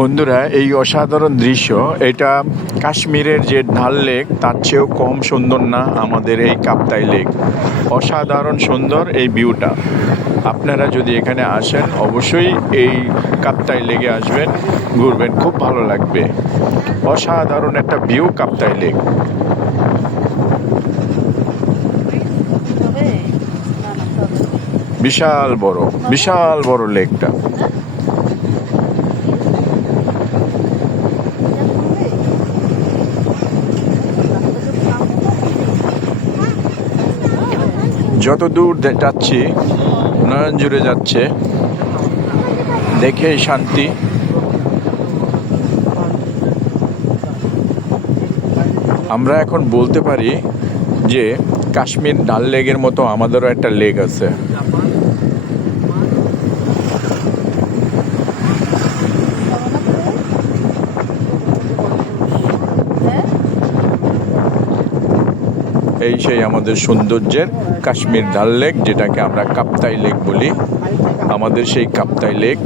বন্ধুরা, এই অসাধারণ দৃশ্য, এটা কাশ্মীরের যে ডাল লেক তার চেয়েও কম সুন্দর না আমাদের এই কাপ্তাই লেক। অসাধারণ সুন্দর এই ভিউটা। আপনারা যদি এখানে আসেন অবশ্যই এই কাপ্তাই লেকে আসবেন, ঘুরবেন, খুব ভালো লাগবে। অসাধারণ একটা ভিউ কাপ্তাই লেক। বিশাল বড়, বিশাল বড় লেকটা। যত দূর যাচ্ছি নয়ন জুড়ে যাচ্ছে, দেখে শান্তি। আমরা এখন বলতে পারি যে কাশ্মীর ডাল লেকের মতো আমাদেরও একটা লেক আছে। এই সেই আমাদের সৌন্দর্যের কাশ্মীর ডাল লেক, যেটাকে আমরা কাপ্তাই লেক বলি। আমাদের সেই কাপ্তাই লেক